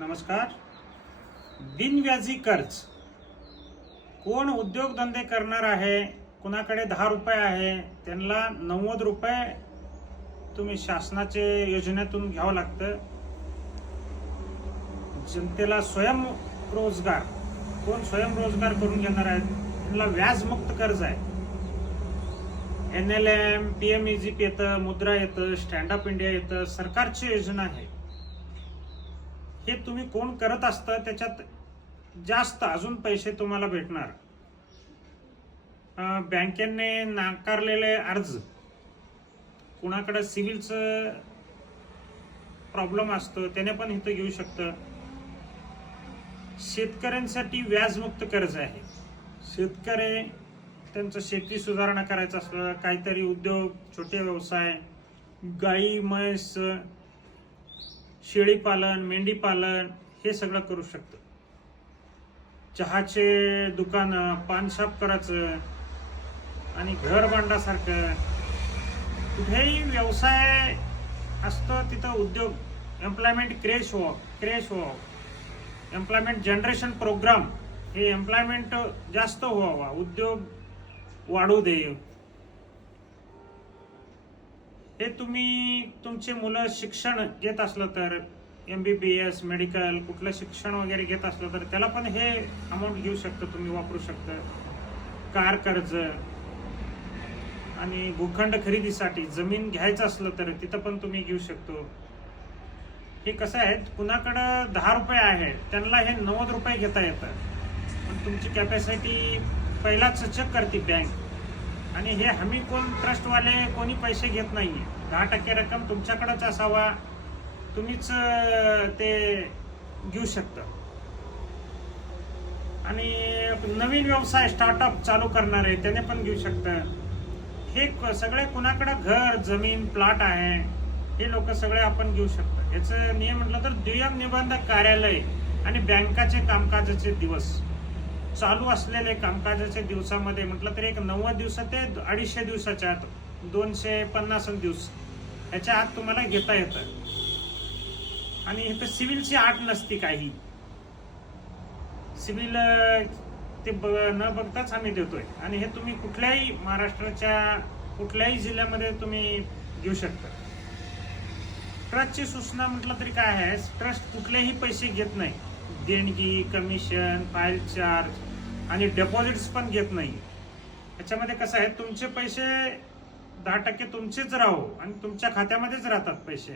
नमस्कार. बिनव्याजी कर्ज कोण उद्योगधंदे करणार आहे, कुणाकडे 10 रुपये आहे, त्यांना 90 रुपये तुम्ही शासनाचे योजनेतून घ्यावं लागतं. जनतेला स्वयंरोजगार कोण स्वयंरोजगार करून घेणार आहेत त्यांना व्याजमुक्त कर्ज आहे. NLM, PMEGP येतं, मुद्रा येतं, स्टँड अप इंडिया येतं, सरकारची योजना आहे. हे तुम्ही कोण करत असतं त्याच्यात जास्त अजून पैसे तुम्हाला भेटणार. बँकेने नाकारलेले अर्ज, कुणाकडे सिव्हिलचं प्रॉब्लेम असतो त्याने पण इथं घेऊ शकतं. शेतकऱ्यांसाठी व्याजमुक्त कर्ज आहे. शेतकरी त्यांचं शेती सुधारणा करायचं असलं, काहीतरी उद्योग, छोटे व्यवसाय, गाई म्हैस, शेळी पालन, मेंढी पालन हे सगळं करू शकतं. चहाचे दुकान, पान साफ करायचं आणि घर बांधासारखं कुठेही व्यवसाय असतो तिथं उद्योग, एम्प्लॉयमेंट क्रेश हो, एम्प्लॉयमेंट जनरेशन प्रोग्राम, हे एम्प्लॉयमेंट जास्त व्हावा, उद्योग वाढू दे. हे तुम्ही तुमचे मुलं शिक्षण घेत असलं तर MBBS, मेडिकल, कुठलं शिक्षण वगैरे घेत असलं तर त्याला पण हे अमाऊंट घेऊ शकता, तुम्ही वापरू शकता. कार कर्ज आणि भूखंड खरेदीसाठी जमीन घ्यायचं असलं तर तिथं पण तुम्ही घेऊ शकतो. हे कसं आहे, कुणाकडं 10 रुपये आहे त्यांना हे 90 रुपये घेता येतं. पण तुमची कॅपॅसिटी पहिलाच चेक करते बँक, आणि हे हमी कोण ट्रस्टवाले कोणी पैसे घेत नाहीये. 10% रक्कम तुमच्याकडेच असावा, तुम्हीच ते घेऊ शकता. आणि नवीन व्यवसाय स्टार्टअप चालू करणार आहे त्याने पण घेऊ शकतं. हे सगळे कुणाकडे घर, जमीन, प्लॉट आहे हे लोक सगळे आपण घेऊ शकतो. याचं नियम म्हटलं तर दुय्यम निबंधक कार्यालय आणि बँकाचे कामकाजाचे दिवस चालू असलेले कामकाजाच्या दिवसामध्ये म्हटलं तर एक 90 दिवस ते 250 दिवसाच्या आत, 250 दिवस याच्या आत तुम्हाला घेता येतं. आणि इथं सिव्हिलची आट नसती काही. सिव्हिल ते न बघताच आम्ही देतोय. आणि हे तुम्ही कुठल्याही महाराष्ट्राच्या कुठल्याही जिल्ह्यामध्ये तुम्ही घेऊ शकता. ट्रस्टची सूचना म्हटलं तरी काय आहे, ट्रस्ट कुठलेही पैसे घेत नाही. देणगी, कमिशन, फाईल चार्ज आणि डिपॉझिट्स पण घेत नाही. याच्यामध्ये कसं आहे, तुमचे पैसे 10% तुमचेच राहो आणि तुमच्या खात्यामध्येच राहतात पैसे.